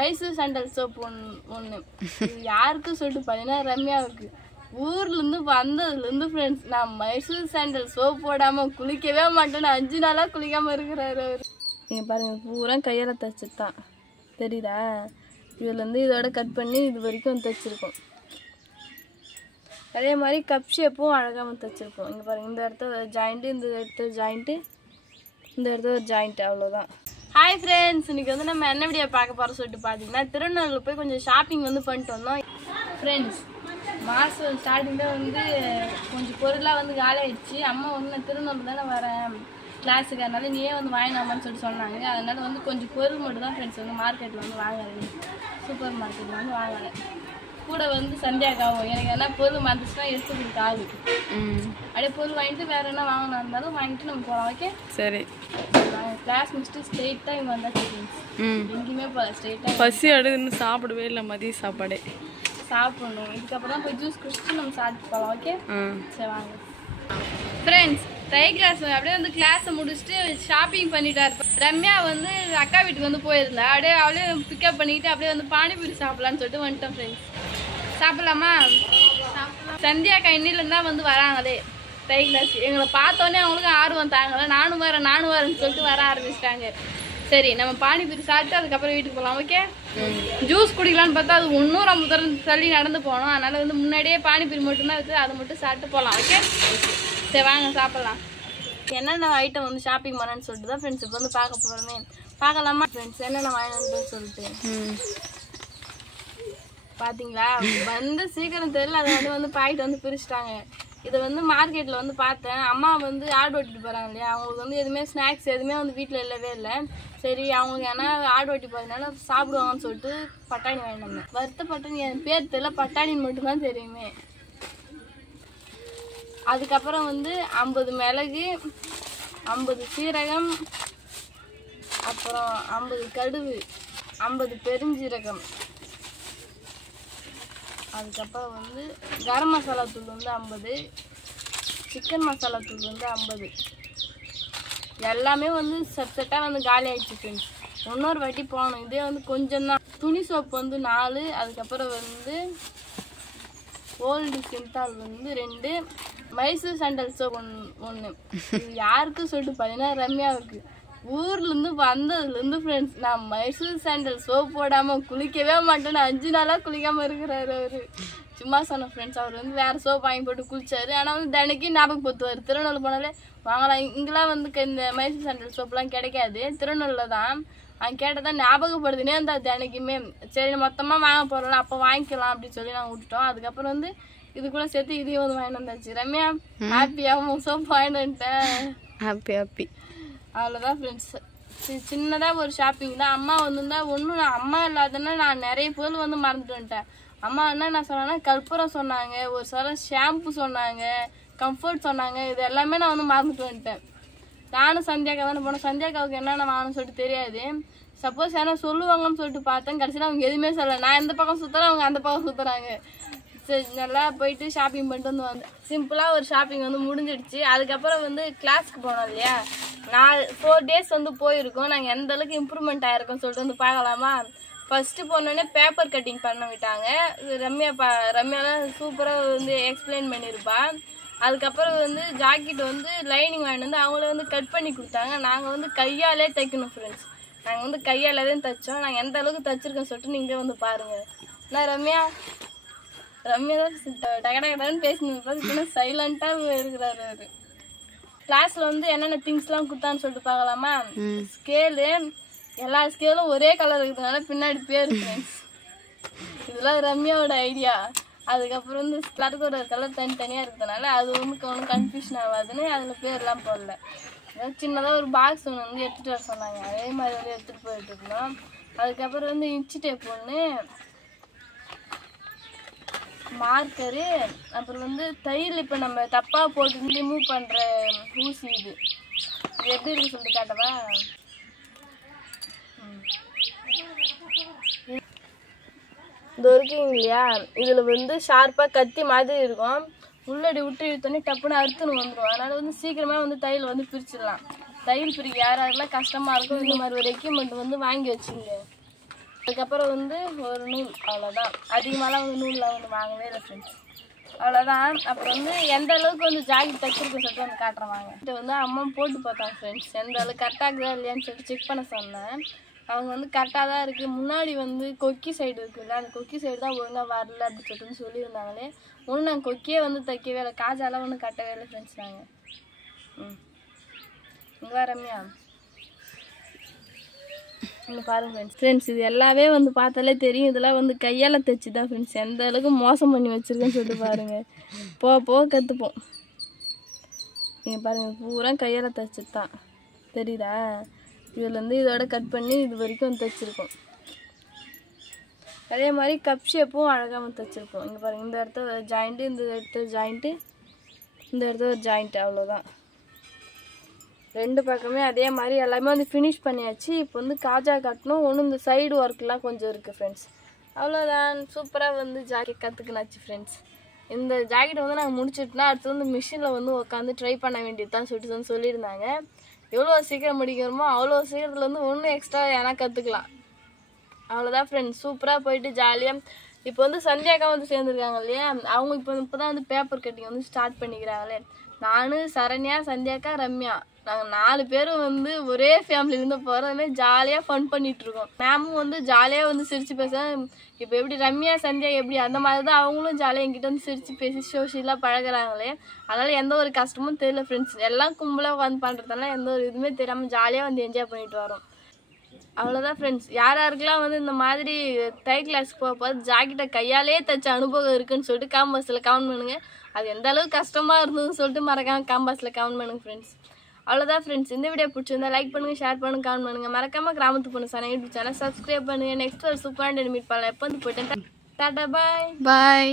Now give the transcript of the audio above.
Mysore sandal soap ஒன்று இது யாருக்கும் சொல்லிட்டு பார்த்தீங்கன்னா ரம்யாவுக்கு ஊர்லேருந்து வந்ததுலேருந்து ஃப்ரெண்ட்ஸ் நான் மைசூர் சாண்டல் சோப் போடாமல் குளிக்கவே மாட்டேன்னு 5 நாளாக குளிக்காமல் இருக்கிறாரு அவர். நீங்கள் பாருங்கள் பூரா கையால் தைச்சிட்டான் தெரியுதா? இதுலேருந்து இதோட கட் பண்ணி இது வரைக்கும் தைச்சிருக்கோம். அதே மாதிரி கப் ஷேப்பும் அழகாக தைச்சிருக்கோம். இங்கே பாருங்கள் இந்த இடத்துல ஜாயிண்ட்டு, இந்த இடத்துல ஜாயிண்ட்டு, இந்த இடத்துல ஒரு ஜாயிண்ட்டு, அவ்வளோதான். ஹாய் ஃப்ரெண்ட்ஸ், இன்றைக்கி வந்து நம்ம என்ன வீடியோ பார்க்க போகிறோம் சொல்லிட்டு பார்த்தீங்கன்னா திருநெல்வேலியில் போய் கொஞ்சம் ஷாப்பிங் வந்து பண்ணிட்டு வந்தோம் ஃப்ரெண்ட்ஸ். மாதம் ஸ்டார்டிங்கில் வந்து கொஞ்சம் பொருளாக வந்து காலி ஆகிடுச்சு. அம்மா வந்து நான் திருநெல்வேலி தானே வரேன் கிளாஸுக்கு, அதனால நீயே வந்து வாங்கினாமான்னு சொல்லிட்டு சொன்னாங்க. அதனால் வந்து கொஞ்சம் பொருள் மட்டும் தான் ஃப்ரெண்ட்ஸ் வந்து மார்க்கெட்டில் வந்து வாங்குறது, சூப்பர் மார்க்கெட்டில் வந்து வாங்கலை. கூட வந்து சந்தியாக்காவும் எனக்கு என்ன பொருள் மறந்துச்சுன்னா எடுத்து கொடுக்க ஆகுது. அப்படியே பொருள் வாங்கிட்டு வேற என்ன வாங்கினா இருந்தாலும் வாங்கிட்டு நம்ம போகலாம். ஓகே சரி. கிளாஸ் முடிச்சுட்டு ஸ்ட்ரெயிட்டாக இங்கே வந்தாச்சு ஃப்ரெண்ட்ஸ். எங்கேயுமே போகல, ஸ்ட்ரெயிட்டாக. பசி அடுன்னு சாப்பிடவே இல்லை, மதிய சாப்பாடே சாப்பிடணும். இதுக்கப்புறம் தான் போய் ஜூஸ் குடிச்சிட்டு நம்ம சாப்பிட்டு போகலாம். ஓகே சரி வாங்க ஃப்ரெண்ட்ஸ். ட்ரை கிளாஸ் அப்படியே வந்து கிளாஸை முடிச்சுட்டு ஷாப்பிங் பண்ணிட்டாரு. ரம்யா வந்து அக்கா வீட்டுக்கு வந்து போயிருந்தா, அப்படியே அவளே பிக்கப் பண்ணிக்கிட்டு அப்படியே வந்து பானிபூரி சாப்பிட்லான்னு சொல்லிட்டு வந்துட்டோம் ஃப்ரெண்ட்ஸ். சாப்பிட்லாமா? சந்தியாக்கா இன்னிலேருந்து தான் வந்து வராங்களே ட்ரை கிளாஸ். எங்களை பார்த்தோன்னே அவங்களுக்கு ஆர்வம் தாங்கலை. நானும் வரேன்னு சொல்லிட்டு வர ஆரம்பிச்சிட்டாங்க. சரி நம்ம பானிபூரி சாப்பிட்டு அதுக்கப்புறம் வீட்டுக்கு போகலாம். ஓகே ஜூஸ் குடிக்கலான்னு பார்த்தா அது இன்னும் ரொம்ப தூரம் தள்ளி நடந்து போகணும். அதனால் வந்து முன்னாடியே பானிபூரி மட்டும்தான் இருக்குது, அதை மட்டும் சாப்பிட்டு போகலாம். ஓகே சரி வாங்க சாப்பிட்லாம். என்னென்ன ஐட்டம் வந்து ஷாப்பிங் பண்ணேன்னு சொல்லிட்டு தான் ஃப்ரெண்ட்ஸ் இப்போ வந்து பார்க்க போகிறோமே. பார்க்கலாமா ஃப்ரெண்ட்ஸ் என்னென்ன வாங்கினு சொல்லிட்டு? பார்த்தீங்களா வந்து சீக்கிரம் தெரியல, அதை வந்து பாக்கெட் வந்து பிரிச்சுட்டாங்க. இதை வந்து மார்க்கெட்டில் வந்து பார்த்தேன். அம்மா வந்து ஆடு ஓட்டிட்டு போகிறாங்க இல்லையா, அவங்களுக்கு வந்து எதுவுமே ஸ்நாக்ஸ் எதுவுமே வந்து வீட்டில் இல்லவே இல்லை. சரி அவங்களுக்கு ஏன்னா ஆடு ஓட்டி போகிறதுனால சாப்பிடுவாங்கன்னு சொல்லிட்டு பட்டாணி வாங்கிட்டு வந்தேன். வறுத்த பட்டாணி என் பேர் தெரியல, பட்டாணின்னு மட்டும்தான் தெரியுமே. அதுக்கப்புறம் வந்து 50 மிளகு, 50 சீரகம், அப்புறம் 50 கடுகு, 50 பெருஞ்சீரகம், அதுக்கப்புறம் வந்து கரம் மசாலா தூள் வந்து 50, சிக்கன் மசாலா தூள் வந்து 50. எல்லாமே வந்து செட்டாக வந்து காலி ஆகிடுச்சு ஃப்ரெண்ட்ஸ். இன்னொரு வாட்டி போகணும். இதே வந்து கொஞ்சம் தான். துணி சோப்பு வந்து 4, அதுக்கப்புறம் வந்து ஓல்டு சிந்தால் வந்து 2, மைசூர் சாண்டல் சோப் ஒன்று இது யாருக்கும் சொல்லிட்டு பார்த்தீங்கன்னா ரம்யாவுக்கு ஊர்லேருந்து வந்ததுலேருந்து ஃப்ரெண்ட்ஸ் நான் மைசூர் சாண்டல் சோப் போடாமல் குளிக்கவே மாட்டேன்னு 5 நாளாக குளிக்காமல் இருக்கிறாரு அவர். சும்மா சொன்னேன் ஃப்ரெண்ட்ஸ். அவர் வந்து வேறு சோப் வாங்கி போட்டு குளிச்சாரு. ஆனால் வந்து தினைக்கும் ஞாபகப்படுத்துவார். திருநெல்வேலி போனாலே வாங்கலாம், இங்கெல்லாம் வந்து இந்த மைசூர் சாண்டல் சோப்லாம் கிடைக்காது, திருநெல்வேலியில் தான். அங்கே கேட்டால் தான் ஞாபகப்படுத்தினே இருந்தா தினைக்குமே. சரி மொத்தமாக வாங்க போகிறோம்ல அப்போ வாங்கிக்கலாம் அப்படின்னு சொல்லி நாங்கள் விட்டுட்டோம். அதுக்கப்புறம் வந்து இது கூட சேர்த்து இதையும் வந்து வாங்கிட்டு வந்தாச்சு. ரம்யா ஹாப்பியாகவும் சோப் வாங்கிட்டு வந்துட்டேன். ஹாப்பி அவ்வளோதான் ஃப்ரெண்ட்ஸ். சின்னதாக ஒரு ஷாப்பிங் தான். அம்மா வந்துருந்தா ஒன்றும் அம்மா இல்லாதன்னா நான் நிறைய பொருள் வந்து மறந்துட்டு வந்துட்டேன். அம்மா என்ன சொன்னாங்கன்னா கற்பூரம் சொன்னாங்க, ஒரு சில ஷாம்பு சொன்னாங்க, கம்ஃபர்ட் சொன்னாங்க. இது எல்லாமே நான் வந்து மறந்துட்டு வந்துட்டேன். நானும் சந்தியாக்கா தானே போனேன். சந்தியாக்காவுக்கு என்னென்ன வாங்கணும்னு சொல்லிட்டு தெரியாது. சப்போஸ் யாரா சொல்லுவாங்கன்னு சொல்லிட்டு பார்த்தேன். கடைசியில் அவங்க எதுவுமே சொல்லலை. நான் இந்த பக்கம் சுற்றுறேன், அவங்க அந்த பக்கம் சுற்றுறாங்க. சரி நல்லா போயிட்டு ஷாப்பிங் பண்ணிட்டு வந்து வந்தேன். சிம்பிளாக ஒரு ஷாப்பிங் வந்து முடிஞ்சிடுச்சு. அதுக்கப்புறம் வந்து கிளாஸ்க்கு போனோம் இல்லையா, 4 டேஸ் வந்து போயிருக்கோம். நாங்கள் எந்த அளவுக்கு இம்ப்ரூவ்மெண்ட் ஆகிருக்கோம்னு சொல்லிட்டு வந்து பார்க்கலாமா? ஃபஸ்ட்டு போனோடனே பேப்பர் கட்டிங் பண்ண விட்டாங்க. ரம்யாலாம் சூப்பராக வந்து எக்ஸ்பிளைன் பண்ணியிருப்பா. அதுக்கப்புறம் வந்து ஜாக்கெட் வந்து லைனிங் வாங்கிட்டு வந்து அவங்களே வந்து கட் பண்ணி கொடுத்தாங்க. நாங்கள் வந்து கையாலே தைக்கணும் ஃப்ரெண்ட்ஸ். நாங்கள் வந்து கையாலே தான் தைச்சோம். நாங்கள் எந்த அளவுக்கு தைச்சிருக்கோன்னு சொல்லிட்டு நீங்களே வந்து பாருங்கள். நான் ரம்யா தான் டகடகடான்னு பேசினது பார்த்தீங்கன்னா சைலண்ட்டாக இருக்கிறாரு அவர். கிளாஸில் வந்து என்னென்ன திங்ஸ்லாம் கொடுத்தான்னு சொல்லிட்டு பார்க்கலாமா? ஸ்கேலு, எல்லா ஸ்கேலும் ஒரே கலர் இருக்கிறதுனால பின்னாடி பேர் ஃப்ரெண்ட்ஸ். இதெல்லாம் ரம்யாவோட ஐடியா. அதுக்கப்புறம் வந்து எல்லாருக்கும் ஒரு கலர் தனித்தனியாக இருக்கிறதுனால அது வந்து ஒன்றும் கன்ஃபியூஷன் ஆகாதுன்னு அதில் பேர்லாம் போடல. சின்னதாக ஒரு பாக்ஸ் ஒன்று வந்து எடுத்துகிட்டு வர சொன்னாங்க. அதே மாதிரி வந்து எடுத்துகிட்டு போயிட்டு இருந்தோம். அதுக்கப்புறம் வந்து இன்ச்சி டேப் ஒன்று, மார்க்கரு, அப்புறம் வந்து தையல் இப்போ நம்ம தப்பாக போட்டு ரிமூவ் பண்ணுற ஊசி. இது எப்படி இருக்குன்னு சொல்லிட்டு காட்டவா? இது இருக்குங்க இல்லையா, இதில் வந்து ஷார்ப்பாக கத்தி மாதிரி இருக்கும். உள்ளடி விட்டு இழுத்தோன்னே டப்புன்னு அறுத்துன்னு வந்துடும். அதனால் வந்து சீக்கிரமாக வந்து தையல் வந்து பிரிச்சிடலாம். தையல் பிரிக்க யாரெல்லாம் கஷ்டமாக இருக்கும் இந்த மாதிரி ஒரு எக்யூப்மெண்ட் வந்து வாங்கி வச்சுங்க. அதுக்கப்புறம் வந்து ஒரு நூல், அவ்வளோதான். அதிகமாகலாம் வந்து நூலில் வந்து வாங்கவே இல்லை ஃப்ரெண்ட்ஸ், அவ்வளோதான். அப்புறம் வந்து எந்த அளவுக்கு வந்து ஜாக்கெட் தைச்சிருக்க சொல்லிட்டு வந்து காட்டுறாங்க. இது வந்து அம்மா போட்டு பார்த்தாங்க ஃப்ரெண்ட்ஸ், எந்த அளவுக்கு கரெக்டாக இருக்குதா இல்லையான்னு சொல்லிட்டு செக் பண்ண சொன்னேன். அவங்க வந்து கரெக்டாக தான் இருக்குது. முன்னாடி வந்து கொக்கி சைடு இருக்குல்ல, அந்த கொக்கி சைடு தான் ஒழுங்காக வரல அப்படின்னு சொல்லிட்டு சொல்லியிருந்தாங்களே. ஒன்றும் நாங்கள் கொக்கியே வந்து தைக்கவே இல்லை, காஜாலாம் ஒன்றும் கட்டவே இல்லை ஃப்ரெண்ட்ஸ். நாங்கள் இங்கே ரம்யா இங்கே பாருங்க ஃப்ரெண்ட்ஸ், இது எல்லாமே வந்து பார்த்தாலே தெரியும், இதெல்லாம் வந்து கையால் தைச்சி தான் ஃப்ரெண்ட்ஸ். எந்த அளவுக்கு மோசம் பண்ணி வச்சுருக்கேன்னு சொல்லிட்டு பாருங்கள். போக கற்றுப்போம். நீங்கள் பாருங்கள், பூரா கையால் தைச்சது தான் தெரியுதா. இதுலேருந்து இதோட கட் பண்ணி இது வரைக்கும் தைச்சிருக்கோம். அதே மாதிரி கப் ஷேப்பும் அழகாக வந்து தைச்சிருக்கோம். இங்கே பாருங்கள், இந்த இடத்த ஒரு ஜாயிண்ட்டு, இந்த இடத்த ஜாயிண்ட்டு, இந்த இடத்த ஒரு ஜாயிண்ட்டு, அவ்வளோதான். ரெண்டு பக்கமே அதே மாதிரி எல்லாமே வந்து ஃபினிஷ் பண்ணியாச்சு. இப்போ வந்து காஜா கட்டணும். ஒன்று இந்த சைடு ஒர்க்லாம் கொஞ்சம் இருக்குது ஃப்ரெண்ட்ஸ், அவ்வளோதான். சூப்பராக வந்து ஜாக்கெட் கற்றுக்கினாச்சு ஃப்ரெண்ட்ஸ். இந்த ஜாக்கெட்டை வந்து நாங்கள் முடிச்சுட்டுனா அடுத்து வந்து மிஷினில் வந்து உட்காந்து ட்ரை பண்ண வேண்டியது தான் சொல்லிட்டு வந்து சொல்லியிருந்தாங்க. எவ்வளோ சீக்கிரம் முடிக்கிறோமோ அவ்வளோ சீக்கிரத்தில் வந்து ஒன்றும் எக்ஸ்ட்ரா ஏன்னா கற்றுக்கலாம், அவ்வளோதான் ஃப்ரெண்ட்ஸ். சூப்பராக போயிட்டு ஜாலியாக இப்போ வந்து சந்தியாக்கா வந்து சேர்ந்துருக்காங்க இல்லையா, அவங்க இப்போ தான் வந்து பேப்பர் கட்டிங் வந்து ஸ்டார்ட் பண்ணிக்கிறாங்களே. நான், சரண்யா, சந்தியாக்கா, ரம்யா, நாங்கள் 4 பேரும் வந்து ஒரே ஃபேமிலியிலேருந்து போகிறதுமே ஜாலியாக ஃபன் பண்ணிகிட்ருக்கோம். மேமும் வந்து ஜாலியாக வந்து சிரித்து பேச, இப்போ எப்படி ரம்யா சந்தியா எப்படி அந்த மாதிரி தான் அவங்களும் ஜாலியாக என்கிட்ட வந்து சிரித்து பேசி சோஷியலாக பழகிறாங்களே. அதனால் எந்த ஒரு கஷ்டமும் தெரியல ஃப்ரெண்ட்ஸ். எல்லாம் கும்பலாக வந்து பண்ணுறதுனால எந்த ஒரு இதுவுமே தெரியாமல் ஜாலியாக வந்து என்ஜாய் பண்ணிட்டு வரோம், அவ்வளோதான் ஃப்ரெண்ட்ஸ். யாருக்கெல்லாம் வந்து இந்த மாதிரி தை கிளாஸ்க்கு போகும்போது ஜாக்கெட்டை கையாலே தைச்ச அனுபவம் இருக்குன்னு சொல்லிட்டு காம்பாஸில் கமெண்ட் பண்ணுங்கள். அது எந்த அளவுக்கு கஷ்டமாக இருந்ததுன்னு சொல்லிட்டு மறக்காமல் காம்பாஸில் கமெண்ட் பண்ணுங்கள் ஃப்ரெண்ட்ஸ். அவ்வளோதான் ஃப்ரெண்ட்ஸ். இந்த வீடியோ பிடிச்சிருந்தா லைக் பண்ணுங்கள், ஷேர் பண்ணுங்கள், கமெண்ட் பண்ணுங்கள். மறக்காமல் கிராமத்து பொண்ணு சார் யூடியூப் சேனல் சப்ஸ்கிரைப் பண்ணுங்கள். நெக்ஸ்ட் ஒரு சூப்பரான மீட் பண்ணலாம். எப்போ வந்து போயிட்டேன். டாடா பாய்.